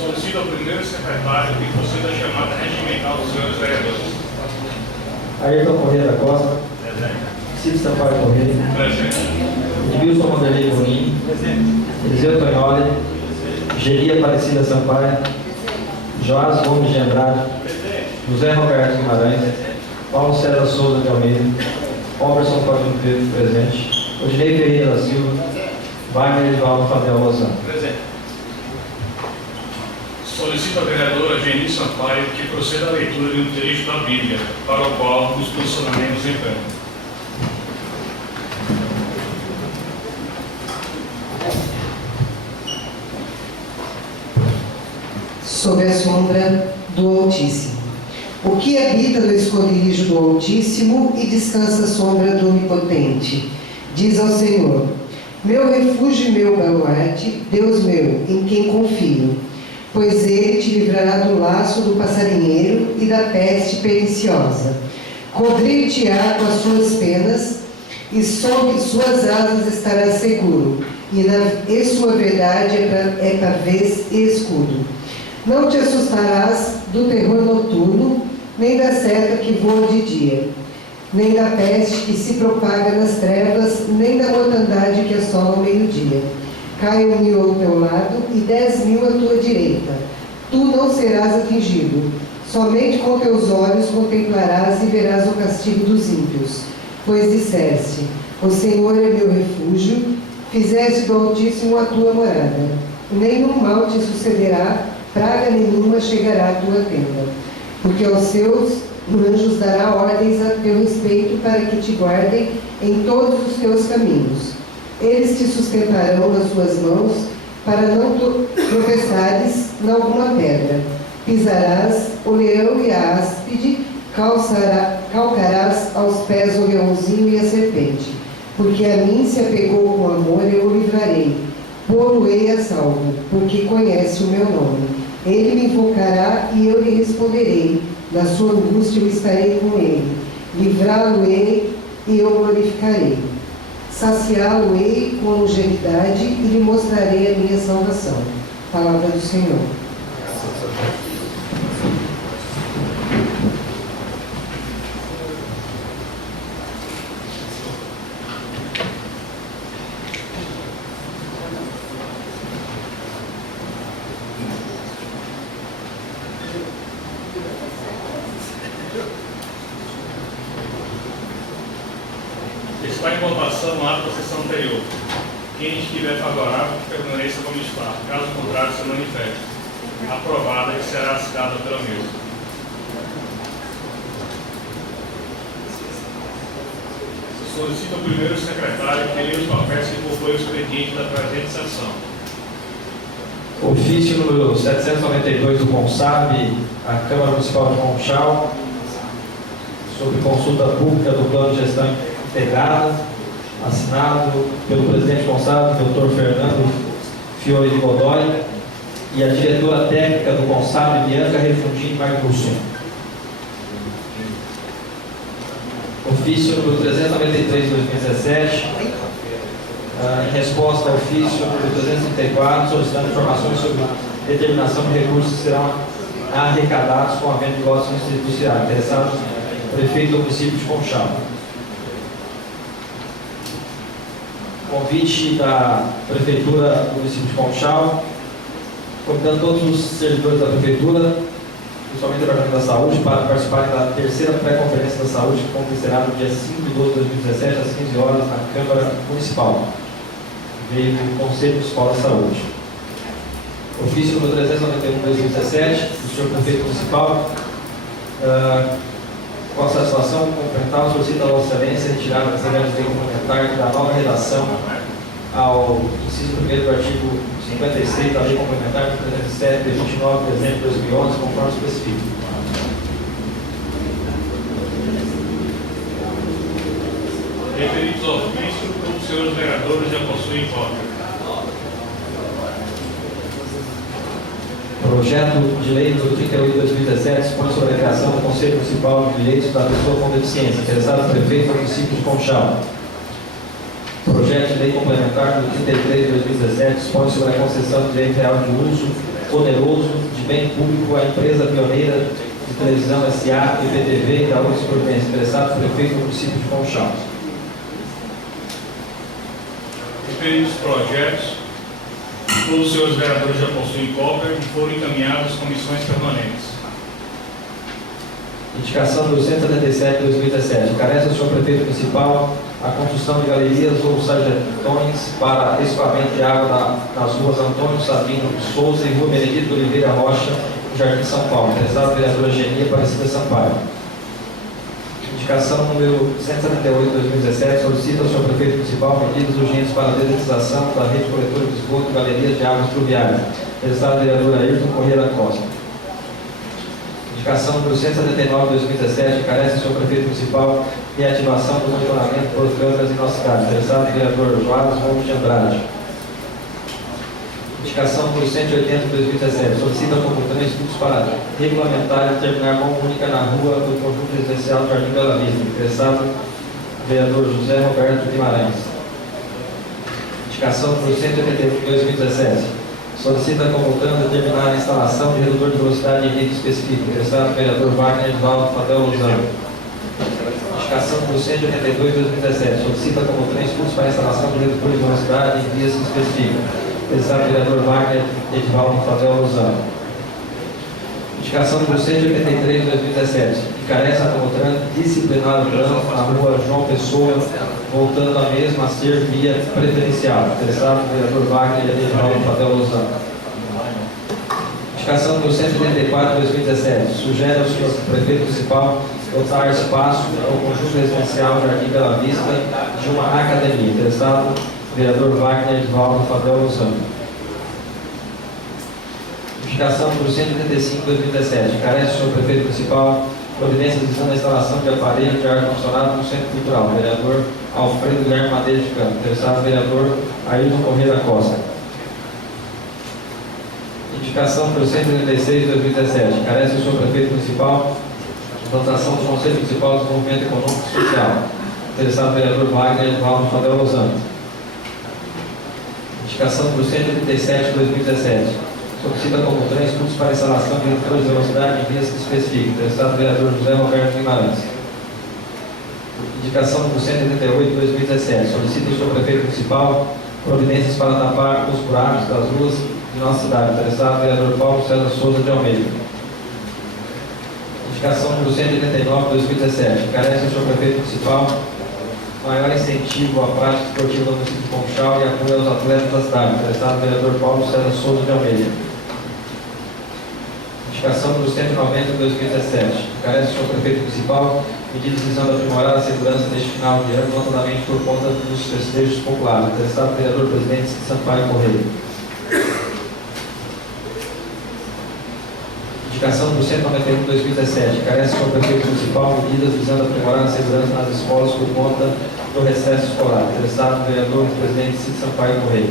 Solicito ao primeiro secretário que proceda a chamada regimental dos senhores vereadores. Ayrton Corrêa da Costa. Cid Sampaio Corrêa. Presente. Edmilson Vanderlei Bonin. Eliseu Tonholi. Geri Aparecida Sampaio. Joás Gomes de Andrade. José Roberto Guimarães. Paulo César Souza de Almeida. Robertson Cláudio Pedro, presente. Odinei Ferreira da Silva. Wagner Edvaldo Fadel Lozano. Presente. Solicito à vereadora Geni Sampaio que proceda à leitura de um trecho da Bíblia, para o qual nos posicionaremos em pé. Sob a sombra do Altíssimo. O que habita no esconderijo do Altíssimo e descansa à sombra do Onipotente, diz ao Senhor: meu refúgio e meu baluarte, Deus meu, em quem confio. Pois ele te livrará do laço do passarinheiro e da peste perniciosa. Cobrir-te-á com as suas penas, e sob suas asas estarás seguro, e sua verdade é pavês e escudo. Não te assustarás do terror noturno, nem da seta que voa de dia, nem da peste que se propaga nas trevas, nem da mortandade que assola ao meio-dia. Caiam 1000 ao teu lado e 10.000 à tua direita. Tu não serás atingido. Somente com teus olhos contemplarás e verás o castigo dos ímpios. Pois disseste: o Senhor é meu refúgio, fizeste do Altíssimo a tua morada. Nenhum mal te sucederá, praga nenhuma chegará à tua tenda. Porque aos seus anjos dará ordens a teu respeito para que te guardem em todos os teus caminhos. Eles te sustentarão nas suas mãos, para não tropeçares em alguma pedra. Pisarás o leão e a áspide, calcarás aos pés o leãozinho e a serpente. Porque a mim se apegou com amor, eu o livrarei. Pô-lo-ei a salvo, porque conhece o meu nome. Ele me invocará e eu lhe responderei. Na sua angústia eu estarei com ele. Livrá-lo-ei e eu glorificarei. Saciá-lo-ei com longevidade e lhe mostrarei a minha salvação. Palavra do Senhor. Está em votação o ato da sessão anterior. Quem estiver favorável, permaneça como está. Caso contrário, se manifeste. Aprovada e será assinada pela mesa. Solicito ao primeiro secretário que leia os papéis que compõem o expediente da presente sessão. Ofício número 792 do CONSAB, a Câmara Municipal de Conchal, sobre consulta pública do Plano de Gestão Integrada, assinado pelo presidente CONSAB, Dr. Fernando Fiore de Godoy, e a diretora técnica do CONSAB, Bianca Refundini Magnussen. Ofício número 393 de 2017, em resposta ao ofício número 334, solicitando informações sobre determinação de recursos que serão arrecadados com a venda de lotes institucionais. Interessado, prefeito do município de Conchal. Convite da Prefeitura do município de Conchal, convidando todos os servidores da Prefeitura, principalmente o Departamento da Saúde, para participarem da terceira pré-conferência da saúde, que acontecerá no dia 5 de 12 de 2017, às 15 horas, na Câmara Municipal, veio do Conselho Municipal da Saúde. Ofício número 391 de 2017, do senhor Prefeito Municipal, com a satisfação complementar, solicita a Vossa Excelência retirada das regras de lei complementar da nova redação ao inciso 1º do artigo 56 da Lei Complementar de 307, de 29 de dezembro de 2011, conforme especifico. Referidos ao ofício, os senhores vereadores já possuem cópia. Projeto de lei número 38 de 2017 dispõe sobre a criação do Conselho Municipal de Direitos da Pessoa com Deficiência, interessado no prefeito do município de Conchal. Projeto projeto de lei complementar do 33 de 2017 dispõe sobre a concessão de direito real de uso oneroso de bem público à empresa pioneira de televisão SA, IPTV e da outra providência, interessado pelo prefeito do município de Conchal. Referidos projetos, todos os senhores vereadores já possuem cópia e foram encaminhados às comissões permanentes. Indicação do 177 de 2017. Carece ao senhor prefeito municipal a construção de galerias ou sarjetões para escoamento de água nas ruas Antônio Sabino Souza e Rua Benedito Oliveira Rocha, Jardim São Paulo. Interessado, vereadora Genia Aparecida Sampaio. Indicação número 178 de 2017. Solicita ao senhor prefeito municipal medidas urgentes para a dedetização da rede coletora de esgoto e galerias de águas pluviais. Interessado, vereadora Ayrton Corrêa da Costa. Indicação número 179 de 2017, carece do senhor prefeito municipal reativação do monitoramento por câmeras em nossa cidade. Interessado, vereador Joás Gomes de Andrade. Indicação número 180 de 2017, solicita como estudos para regulamentar e determinar mão única na rua do conjunto residencial do Jardim Bela Vista. Interessado, vereador José Roberto Guimarães. Indicação número 181 de 2017. Solicita como determinar a instalação de redutor de velocidade em vídeo específico. Interessado, vereador Wagner Edvaldo Fadel Lozano. Indicação número 182 de 2017. Solicita como estudos para a instalação de redutor de velocidade em vias específicas. Interessado, vereador Wagner Edvaldo Fadel Lozano. Indicação número 183 de 2017. Que carece a Comutran disciplinar o trânsito na rua João Pessoa, voltando a mesma a ser via preferencial. Interessado, vereador Wagner Edvaldo Fadel Lozano. Indicação número 184 de 2017. Sugere ao senhor prefeito municipal dotar espaço ao conjunto residencial Jardim Bela Vista de uma academia. Interessado, vereador Wagner Edvaldo Fadel Lozano. Indicação número 185 de 2017. Carece o senhor prefeito municipal providências visando a instalação de aparelho de ar-condicionado no Centro Cultural. Vereador Alfredo Guilherme Madeira de Campos. Interessado, vereador Ayrton Corrêa da Costa. Indicação número 136 de 2017. Carece o senhor prefeito municipal dotação do Conselho Municipal de Desenvolvimento Econômico e Social. Interessado, vereador Wagner Edvaldo Fadel Lozano. Indicação número 137 de 2017. Solicita como estudos para a instalação de redutores de velocidade em vias específicas. Interessado, vereador José Roberto Guimarães. Indicação número 138 de 2017. Solicita o senhor prefeito municipal providências para tapar os buracos das ruas de nossa cidade. Interessado, vereador Paulo César Souza de Almeida. Indicação número 189 de 2017. Carece o senhor prefeito municipal maior incentivo à prática esportiva do município de Conchal e apoio aos atletas da cidade. Interessado, vereador Paulo César Souza de Almeida. Indicação número 190 de 2017. Carece o senhor prefeito municipal medidas visando aprimorar a segurança neste final de ano, notadamente por conta dos festejos populares. Interessado, vereador presidente Sampaio Correia. Indicação número 191 de 2017. Carece o senhor prefeito municipal medidas visando aprimorar a segurança nas escolas por conta do recesso escolar. Interessado, vereador presidente Sampaio Correia.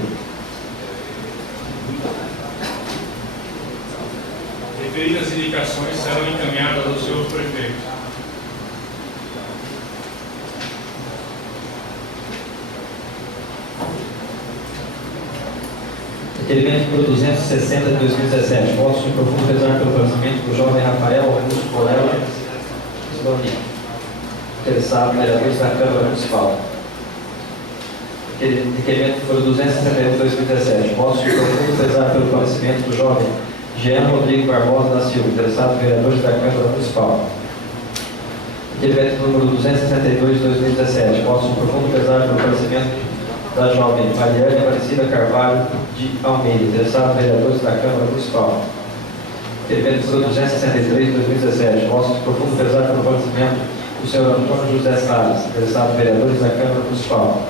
Referidas indicações serão encaminhadas aos senhores prefeitos. Requerimento número 260 de 2017. Votos de profundo pesar pelo falecimento do jovem Rafael Augusto Borel Slonic. Interessado, vereadores da Câmara Municipal. Requerimento número 261 de 2017. Votos de profundo pesar pelo falecimento do jovem Jean Rodrigo Barbosa da Silva. Interessado, vereadores da Câmara Municipal. Requerimento número 262 de 2017. Votos de profundo pesar pelo falecimento da jovem Mariane Aparecida Carvalho de Almeida. Interessado, vereadores da Câmara Municipal. Requerimento número 263 de 2017. Votos de profundo pesar pelo falecimento do senhor Antônio José Salles. Interessado, vereadores da Câmara Municipal.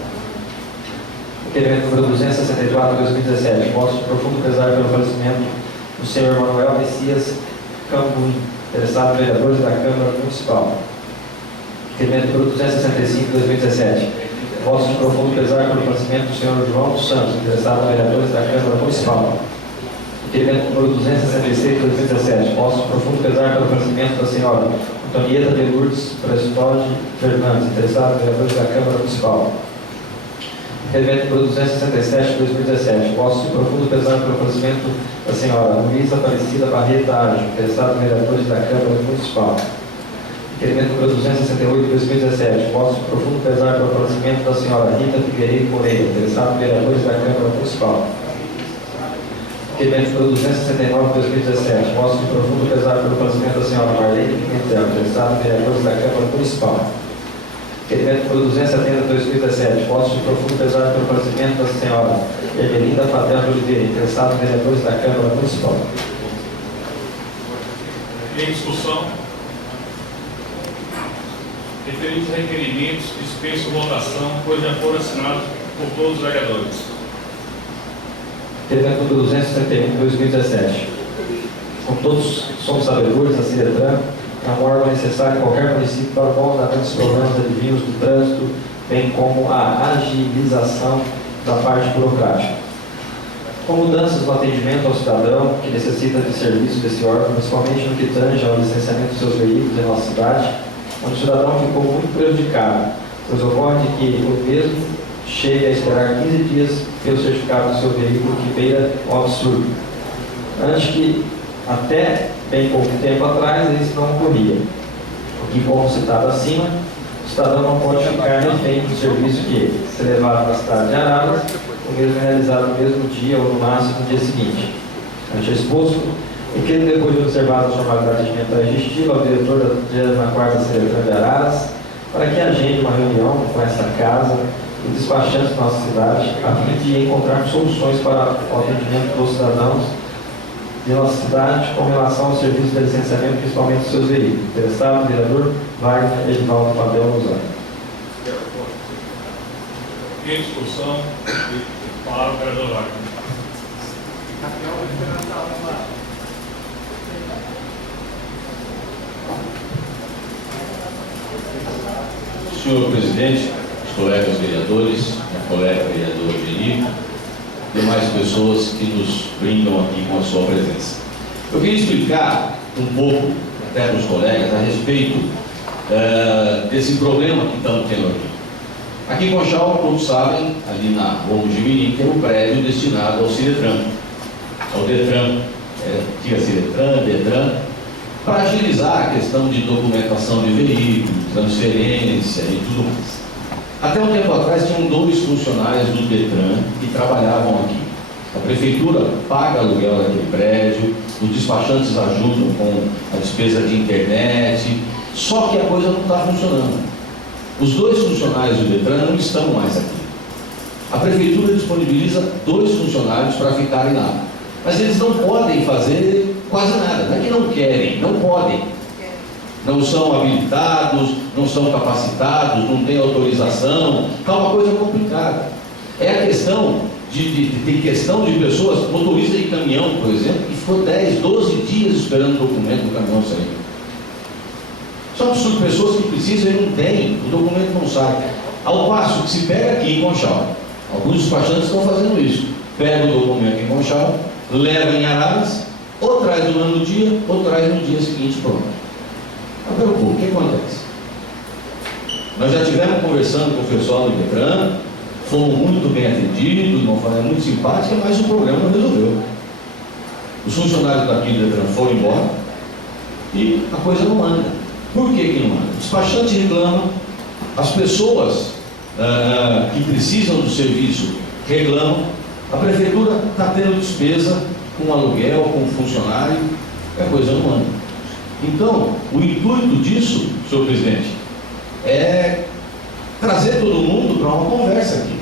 Requerimento número 264 de 2017. Votos de profundo pesar pelo falecimento do senhor Manuel Messias Cambuim. Interessado, vereadores da Câmara Municipal. Requerimento número 265 de 2017. Votos de profundo pesar pelo falecimento do senhor João dos Santos. Interessado, vereadores da Câmara Municipal. Requerimento número 266 de 2017. Votos de profundo pesar pelo falecimento da senhora Antonieta de Lourdes Prestode Fernandes. Interessado, vereadores da Câmara Municipal. Requerimento número 267 de 2017. Posso de profundo pesar pelo falecimento da senhora Luísa Aparecida Barreto Ágil, interessado em vereadores da Câmara Municipal. Requerimento número 268 de 2017. Posso de profundo pesar pelo falecimento da senhora Rita Figueiredo Moreira, interessado em vereadores da Câmara Municipal. Requerimento número 269 de 2017. Posso de profundo pesar pelo falecimento da senhora Marlene Pimentel, interessado em vereadores da Câmara Municipal. Requerimento número 270 de 2017. Posso de profundo pesar pelo falecimento da senhora Ermelinda Padrão de Oliveira, interessado em vereadores da Câmara Municipal. Em discussão, referidos requerimentos, dispenso votação, pois já foram assinados por todos os vereadores. Requerimento número 271 de 2017. Como todos somos sabedores, a CIDETRAN é um órgão necessário em qualquer município para o bom andamento dos problemas advindos do trânsito, bem como a agilização da parte burocrática. Com mudanças no atendimento ao cidadão que necessita de serviço desse órgão, principalmente no que tange ao licenciamento dos seus veículos em nossa cidade, onde o cidadão ficou muito prejudicado, pois ocorre que o mesmo chega a esperar 15 dias pelo certificado do seu veículo, que beira o absurdo. Antes que, até bem pouco tempo atrás, isso não ocorria. O que, como citado acima, o cidadão não pode ficar refém do serviço que, se levado para a cidade de Araras, o mesmo realizado no mesmo dia ou no máximo no dia seguinte. Ante exposto, e que ele, depois de observar as formalidades regimentais de estilo, ao diretor da 24ª CIDETRAN de Araras, para que agende uma reunião com essa casa e despachantes da nossa cidade, a fim de encontrar soluções para o atendimento dos cidadãos de nossa cidade com relação ao serviço de licenciamento, principalmente dos seus veículos. Interessado, vereador Wagner Edivaldo Padrão Luzano. Em discussão, palavra o vereador Wagner. Senhor presidente, os colegas vereadores, a colega vereadora Geni, demais pessoas que nos brindam aqui com a sua presença. Eu queria explicar um pouco, até para os colegas, a respeito desse problema que estamos tendo aqui. Aqui em Conchal, todos sabem, ali na Rua Jimirim, tem um prédio destinado ao CIDETRAN, DETRAN, para agilizar a questão de documentação de veículo, transferência e tudo mais. Até um tempo atrás, tinham 2 funcionários do DETRAN que trabalhavam aqui. A prefeitura paga aluguel daquele prédio, os despachantes ajudam com a despesa de internet, só que a coisa não está funcionando. Os 2 funcionários do DETRAN não estão mais aqui. A prefeitura disponibiliza 2 funcionários para ficarem lá. Mas eles não podem fazer quase nada. Não é que não querem, não podem. Não são habilitados, não são capacitados, não têm autorização. Está uma coisa complicada. É a questão tem questão de pessoas, motorista de caminhão, por exemplo, que ficou 10, 12 dias esperando o documento do caminhão sair. São pessoas que precisam e não têm, o documento não sai. Ao passo que se pega aqui em Conchal, alguns despachantes estão fazendo isso. Pega o documento em Conchal, leva em Araras, ou traz durante o dia, ou traz no dia seguinte pronto. Agora, o que acontece? Nós já estivemos conversando com o pessoal do DETRAN, fomos muito bem atendidos, uma forma muito simpática, mas o problema não resolveu. Os funcionários daqui do DETRAN foram embora e a coisa não anda. Por que não anda? O despachante reclama, as pessoas que precisam do serviço reclamam, a prefeitura está tendo despesa com aluguel, com funcionário, a coisa não anda. Então, o intuito disso, senhor presidente, é trazer todo mundo para uma conversa aqui.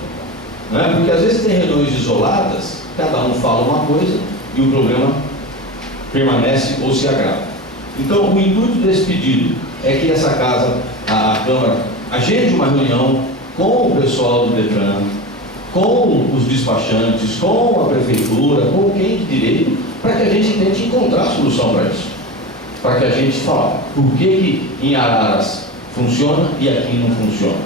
Né? Porque às vezes tem reuniões isoladas, cada um fala uma coisa e o problema permanece ou se agrava. Então, o intuito desse pedido é que essa casa, a Câmara, agende uma reunião com o pessoal do DETRAN, com os despachantes, com a prefeitura, com quem de direito, para que a gente tente encontrar solução para isso. Para que a gente fale por que em Araras funciona e aqui não funciona.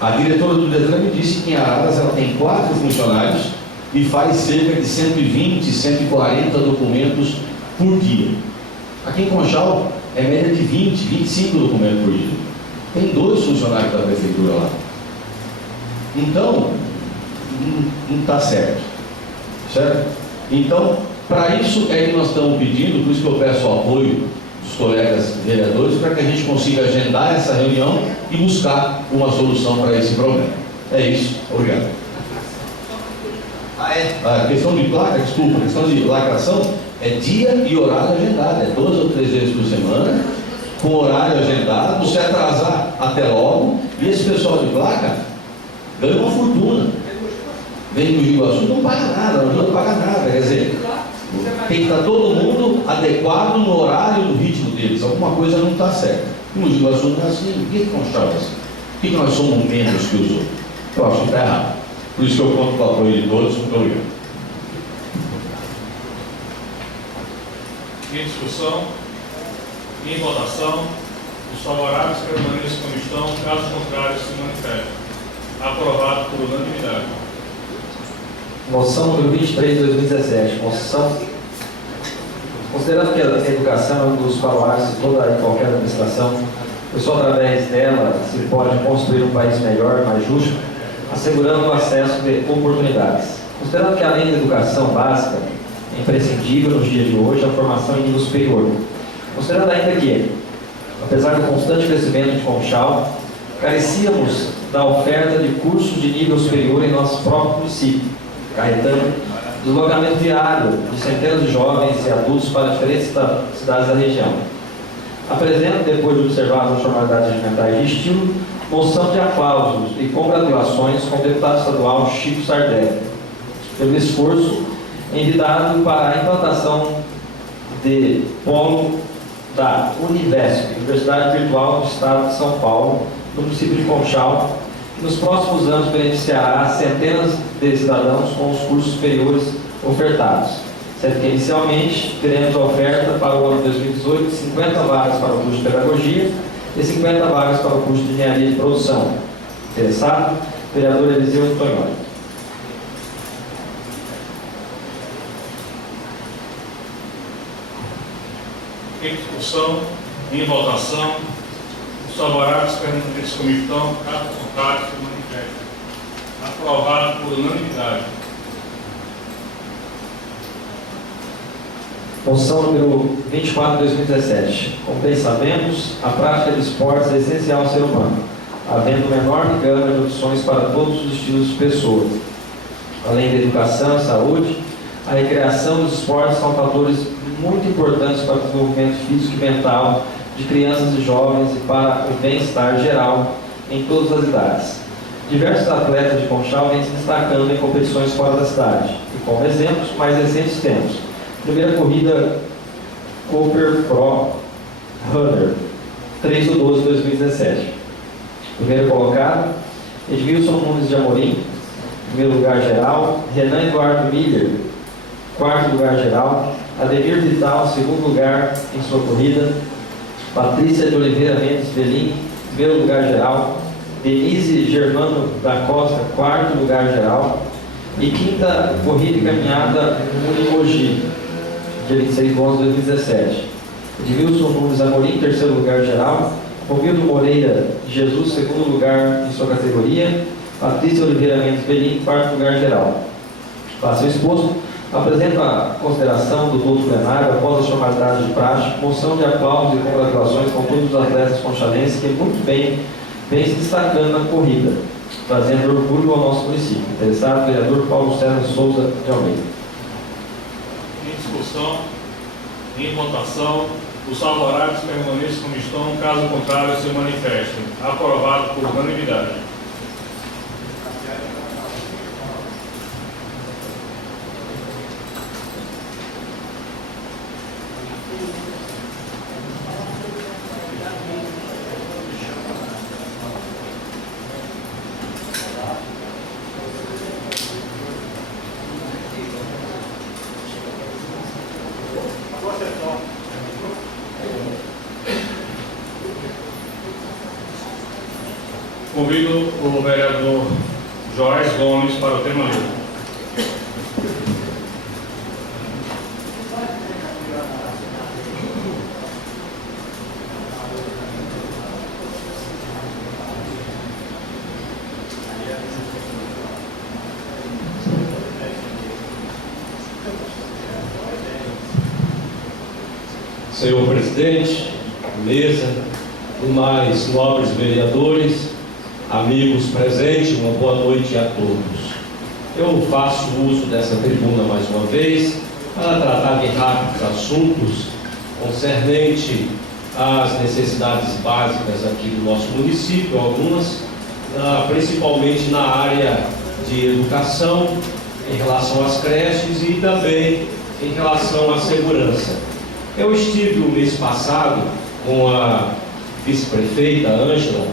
A diretora do DETRAN me disse que em Araras ela tem 4 funcionários e faz cerca de 120, 140 documentos por dia. Aqui em Conchal é média de 20, 25 documentos por dia. Tem 2 funcionários da prefeitura lá. Então, não está certo. Certo? Então, para isso é que nós estamos pedindo, por isso que eu peço o apoio dos colegas vereadores, para que a gente consiga agendar essa reunião e buscar uma solução para esse problema. É isso. Obrigado. A questão de placa, desculpa, a questão de lacração é dia e horário agendado, é 2 ou 3 vezes por semana, com horário agendado, se atrasar até logo, e esse pessoal de placa ganha uma fortuna. Vem do Iguaçu, não paga nada, não ajuda a pagar nada, quer dizer, tem que estar todo mundo adequado no horário e no ritmo deles, alguma coisa não está certa. E no Iguaçu não é assim, por que Conchal é assim? Por que nós somos menos que os outros? Eu acho que está errado. Por isso que eu conto com o apoio de todos. Muito obrigado. Em discussão, em votação, os favoráveis permaneçam como estão, caso contrário se manifestem. Aprovado por unanimidade. Moção número 23 de 2017. Moção. Considerando que a educação é um dos baluartes de toda e qualquer administração, pois só através dela se pode construir um país melhor, mais justo, assegurando o acesso de oportunidades. Considerando que além da educação básica, é imprescindível nos dias de hoje a formação em nível superior. Considerando ainda que, apesar do constante crescimento de Conchal, carecíamos da oferta de cursos de nível superior em nosso próprio município, acarretando deslocamento diário de centenas de jovens e adultos para diferentes cidades da região. Apresento, depois de observar as formalidades regimentais de estilo, moção de aplausos e congratulações com o deputado estadual Chico Sardelli, pelo esforço envidado para a implantação de polo da Univesp, Universidade Virtual do Estado de São Paulo, no município de Conchal, que nos próximos anos beneficiará centenas de cidadãos com os cursos superiores ofertados, sendo que inicialmente teremos a oferta para o ano 2018 50 vagas para o curso de Pedagogia e 50 vagas para o curso de Engenharia de Produção. Interessado? Vereador Eliseu Antonioni. Em discussão, em votação, os favoráveis permaneçam como estão, caso contrário se manifestem. Aprovado por unanimidade. Moção número 24 de 2017. Como bem sabemos, a prática de esportes é essencial ao ser humano, havendo uma enorme gama de opções para todos os estilos de pessoas. Além da educação e saúde, a recreação e os esportes são fatores muito importantes para o desenvolvimento físico e mental de crianças e jovens e para o bem-estar geral em todas as idades. Diversos atletas de Conchal vêm se destacando em competições fora da cidade, e como exemplos mais recentes temos: primeira corrida Cooper Pro Runner, 3/12 de 2017. Primeiro colocado, Edmilson Nunes de Amorim, primeiro lugar geral. Renan Eduardo Miller, quarto lugar geral. Ademir Vital, segundo lugar em sua corrida. Patrícia de Oliveira Mendes Velim, primeiro lugar geral. Denise Germano da Costa, quarto lugar geral. E quinta corrida e caminhada Unimogi, dia 26 de 11 de 2017. Edmilson Nunes Amorim, terceiro lugar geral. Romildo Moreira de Jesus, segundo lugar em sua categoria. Patrícia Oliveira Mendes Velim, quarto lugar geral. Passo exposto, apresento a consideração do todo plenário, após as formalidades de praxe, moção de aplausos e congratulações com todos os atletas conchalenses que muito bem vem se destacando na corrida, trazendo orgulho ao nosso município. Interessado, vereador Paulo César Souza de Almeida. Em discussão, em votação, os favoráveis permaneçam como estão, caso contrário se manifestem. Aprovado por unanimidade. Convido o vereador Joás Gomes para o tema livre. Senhor presidente, mesa, demais nobres vereadores, amigos presentes, uma boa noite a todos. Eu faço uso dessa tribuna mais uma vez para tratar de rápidos assuntos concernente às necessidades básicas aqui do nosso município, algumas, principalmente na área de educação, em relação às creches e também em relação à segurança. Eu estive no mês passado com a vice-prefeita Ângela,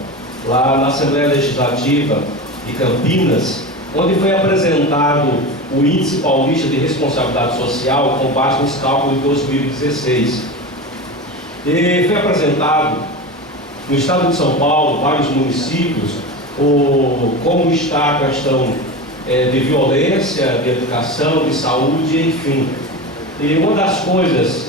lá na Assembleia Legislativa de Campinas, onde foi apresentado o Índice Paulista de Responsabilidade Social com base nos cálculos de 2016. E foi apresentado no estado de São Paulo, vários municípios, como está a questão de violência, de educação, de saúde, enfim. E uma das coisas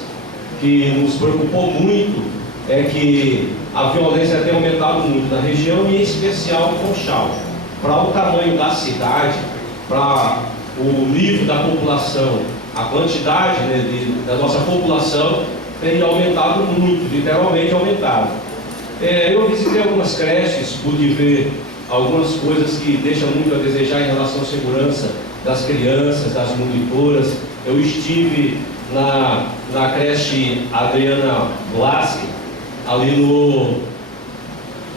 que nos preocupou muito é que a violência tem aumentado muito na região e em especial em Conchal. Para o tamanho da cidade, para o nível da população, a quantidade da nossa população tem aumentado muito, literalmente aumentado. Eu visitei algumas creches, pude ver algumas coisas que deixam muito a desejar em relação à segurança das crianças, das monitoras. Eu estive na creche Adriana Blasque, ali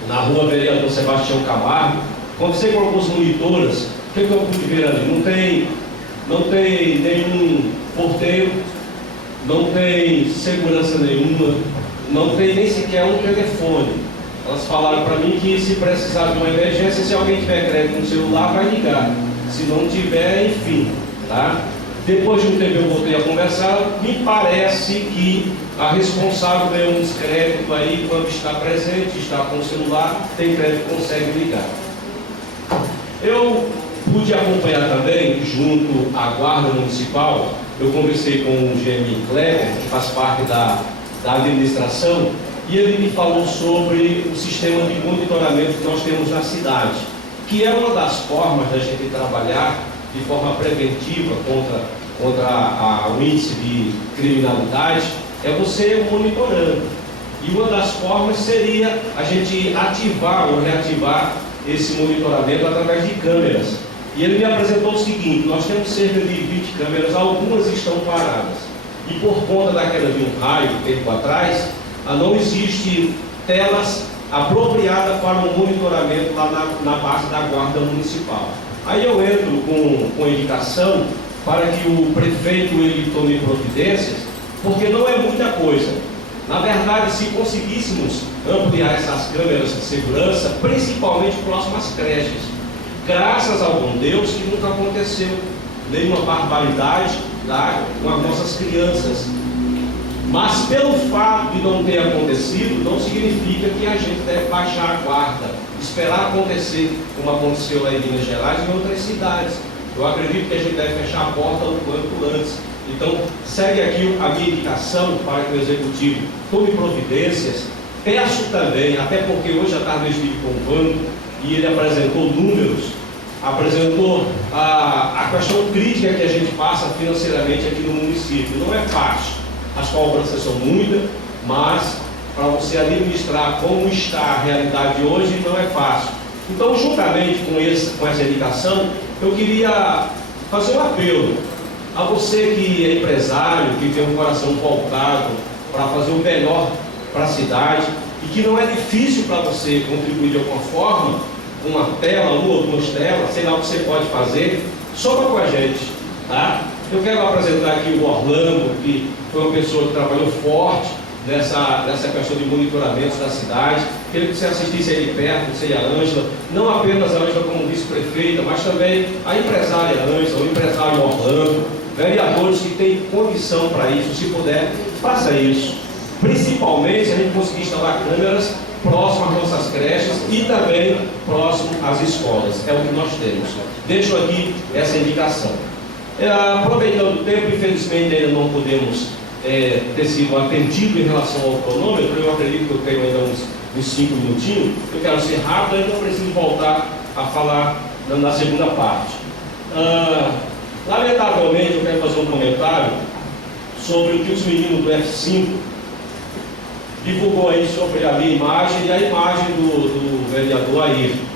na rua Vereador Sebastião Camargo. Conversei com algumas monitoras. O que eu pude ver ali? Não tem nenhum porteiro, não tem segurança nenhuma, não tem nem sequer um telefone. Elas falaram para mim que se precisar de uma emergência, se alguém tiver crédito no celular, vai ligar. Se não tiver, enfim, tá? Depois de um tempo eu voltei a conversar, me parece que a responsável ganhou um descrédito aí, quando está presente, está com o celular, tem crédito, consegue ligar. Eu pude acompanhar também, junto à Guarda Municipal, eu conversei com o GM Kleber, que faz parte da administração, e ele me falou sobre o sistema de monitoramento que nós temos na cidade, que é uma das formas da gente trabalhar de forma preventiva contra o índice de criminalidade, é você monitorando. E uma das formas seria a gente ativar ou reativar esse monitoramento através de câmeras. E ele me apresentou o seguinte: nós temos cerca de 20 câmeras, algumas estão paradas. E por conta da queda de um raio, tempo atrás, não existe telas apropriadas para o monitoramento lá na base da Guarda Municipal. Aí eu entro com indicação para que o prefeito ele tome providências, porque não é muita coisa. Na verdade, se conseguíssemos ampliar essas câmeras de segurança, principalmente próximas às creches, graças ao bom Deus que nunca aconteceu nenhuma barbaridade lá com as nossas crianças. Mas pelo fato de não ter acontecido, não significa que a gente deve baixar a guarda, esperar acontecer como aconteceu lá em Minas Gerais e em outras cidades. Eu acredito que a gente deve fechar a porta o quanto antes. Então, segue aqui a minha indicação para que o Executivo tome providências. Peço também, até porque hoje à tarde eu estive com o Vando e ele apresentou números, apresentou a questão crítica que a gente passa financeiramente aqui no município. Não é fácil, as cobranças são muitas, mas para você administrar como está a realidade hoje não é fácil. Então, juntamente com essa indicação, eu queria fazer um apelo a você que é empresário, que tem um coração voltado para fazer o melhor para a cidade e que não é difícil para você contribuir de alguma forma, uma tela, uma ou duas telas, sei lá o que você pode fazer, soma com a gente, tá? Eu quero apresentar aqui o Orlando, que foi uma pessoa que trabalhou forte nessa questão de monitoramento da cidade. Queria que você assistisse aí perto, você e a Ângela, não apenas a Ângela como vice-prefeita, mas também a empresária Ângela, o empresário Orlando, vereadores que têm condição para isso. Se puder, faça isso. Principalmente se a gente conseguir instalar câmeras próximo às nossas creches e também próximo às escolas. É o que nós temos. Deixo aqui essa indicação. Aproveitando o tempo, infelizmente ainda não podemos ter sido atendido em relação ao cronômetro. Eu acredito que eu tenho ainda uns 5 minutinhos. Eu quero ser rápido, ainda preciso voltar a falar na segunda parte. Lamentavelmente, eu quero fazer um comentário sobre o que os meninos do F5 divulgou aí sobre a minha imagem e a imagem do vereador Ayrton.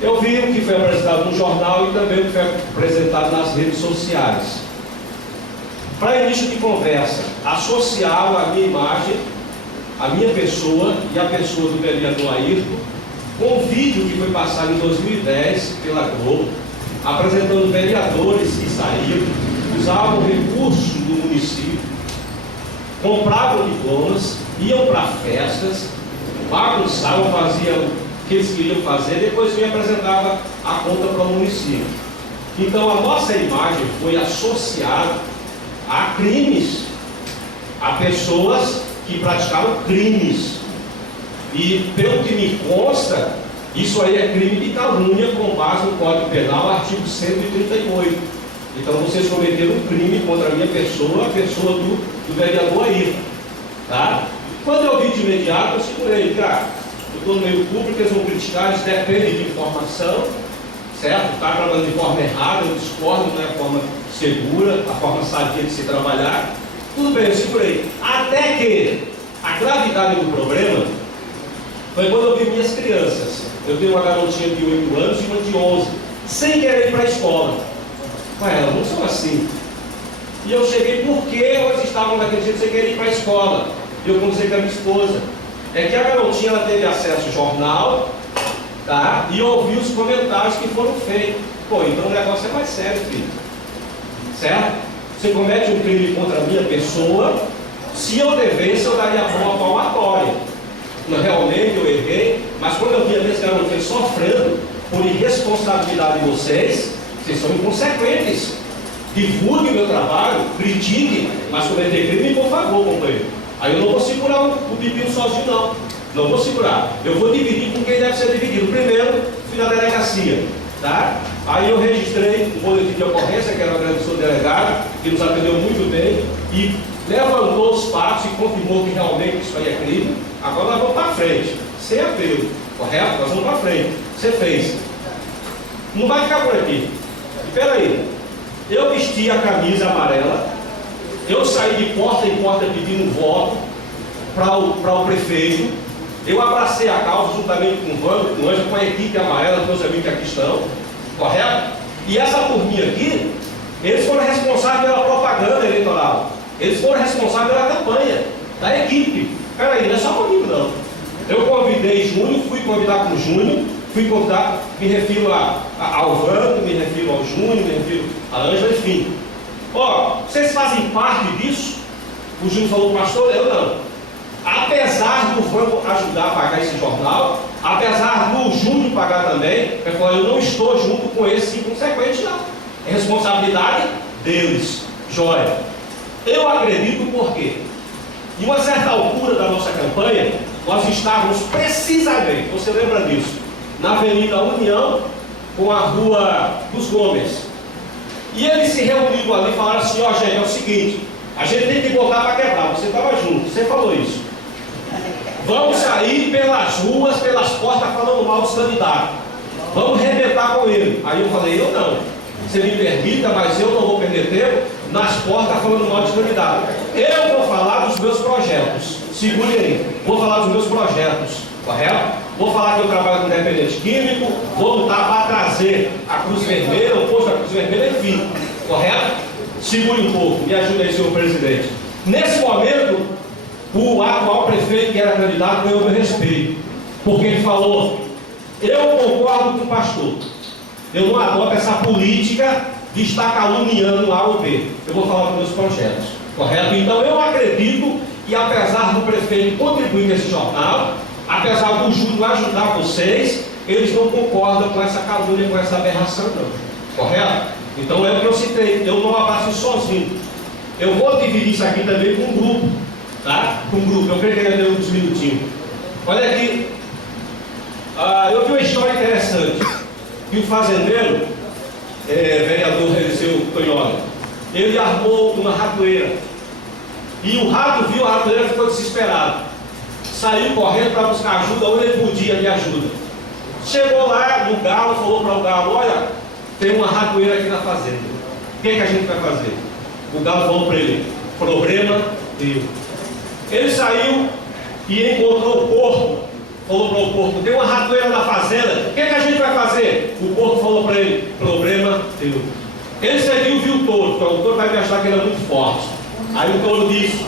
Eu vi o que foi apresentado no jornal e também o que foi apresentado nas redes sociais. Para início de conversa, associá-lo à minha imagem, à minha pessoa e à pessoa do vereador Ayrton, com um vídeo que foi passado em 2010 pela Globo, apresentando vereadores que saíram, usavam recursos do município, compravam diplomas, iam para festas, bagunçavam, faziam o que eles queriam fazer, depois me apresentava a conta para o município. Então a nossa imagem foi associada a crimes, a pessoas que praticaram crimes. E pelo que me consta, isso aí é crime de calúnia com base no Código Penal, artigo 138. Então vocês cometeram um crime contra a minha pessoa, a pessoa do vereador Ayrton. Tá? Quando eu vi de imediato, eu segurei, cara, eu estou no meio público, eles vão criticar, eles dependem de informação, certo? Está trabalhando de forma errada, eu discordo, não é a forma segura, a forma sadia de se trabalhar. Tudo bem, eu segurei. Até que a gravidade do problema foi quando eu vi minhas crianças. Eu tenho uma garotinha de 8 anos e uma de 11, sem querer ir para a escola. Mas elas não são assim. E eu cheguei porque elas estavam naquele dia sem querer ir para a escola. E eu conversei com a minha esposa. É que a garotinha ela teve acesso ao jornal, tá? E ouviu os comentários que foram feitos. Pô, então o negócio é mais sério, filho. Certo? Você comete um crime contra a minha pessoa, se eu devesse, eu daria uma palmatória. Realmente eu errei, mas quando eu vi a minha garotinha sofrendo por irresponsabilidade de vocês são inconsequentes. Divulguem o meu trabalho, critiquem, mas cometer crime, por favor, companheiro. Aí eu não vou segurar o pepino sozinho, não. Não vou segurar. Eu vou dividir com quem deve ser dividido. Primeiro, fui na delegacia, tá? Aí eu registrei um boletim de ocorrência, que era o agradecido delegado, que nos atendeu muito bem e levantou os fatos e confirmou que realmente isso aí é crime. Agora nós vamos para frente, sem apelo, correto? Nós vamos para frente. Você fez. Não vai ficar por aqui. Espera aí. Eu vesti a camisa amarela, eu saí de porta em porta pedindo voto para o prefeito, eu abracei a causa juntamente com o Vando, com o Anjo, com a equipe amarela, meus amigos que aqui estão, correto? E essa turminha aqui, eles foram responsáveis pela propaganda eleitoral, eles foram responsáveis pela campanha da equipe. Espera aí, não é só comigo não. Eu convidei Júnior, fui convidar com o Júnior, fui convidar, me refiro ao Vando, me refiro ao Júnior, me refiro a Ângela, enfim. Ó, vocês fazem parte disso? O Júnior falou, pastor, eu não. Apesar do Vando ajudar a pagar esse jornal, apesar do Júnior pagar também, ele falou, eu não estou junto com esse inconsequente, não. É responsabilidade deles. Joia. Eu acredito porque, em uma certa altura da nossa campanha, nós estávamos precisamente, você lembra disso, na Avenida União com a Rua dos Gomes. E eles se reuniram ali e falaram assim, ó gente, é o seguinte, a gente tem que botar para quebrar, você estava junto, você falou isso. Vamos sair pelas ruas, pelas portas falando mal dos candidatos. Vamos arrebentar com ele. Aí eu falei, eu não. Você me permita, mas eu não vou perder tempo nas portas falando mal dos candidatos. Eu vou falar dos meus projetos. Segure aí. Vou falar dos meus projetos. Correto? Vou falar que eu trabalho com dependente químico, vou lutar para trazer a Cruz Vermelha, o posto da Cruz Vermelha, enfim. Correto? Segure um pouco, me ajude aí, senhor presidente. Nesse momento, o atual prefeito que era candidato ganhou meu respeito, porque ele falou, eu concordo com o pastor, eu não adoto essa política de estar caluniando A ou B, eu vou falar dos meus projetos, correto? Então eu acredito que apesar do prefeito contribuir nesse jornal, apesar do Júnior ajudar vocês, eles não concordam com essa calúnia, com essa aberração não, correto? Então é o que eu citei, eu não abraço sozinho, eu vou dividir isso aqui também com um grupo, tá? Com um grupo, eu creio que ainda deu uns minutinhos. Olha aqui, eu vi uma história interessante, que o fazendeiro, vereador Eliseu Tonhola, ele armou uma ratoeira, e o rato viu a ratoeira e ficou desesperado, saiu correndo para buscar ajuda, onde ele podia de ajuda. Chegou lá no galo, falou para o galo, olha, tem uma ratoeira aqui na fazenda, o que a gente vai fazer? O galo falou para ele, problema deu. Ele saiu e encontrou o porco. Falou para o porco: tem uma ratoeira na fazenda, o que a gente vai fazer? O porco falou para ele: problema teu. Ele seguiu, viu o touro, então o touro vai achar que ele é muito forte. Aí o touro disse: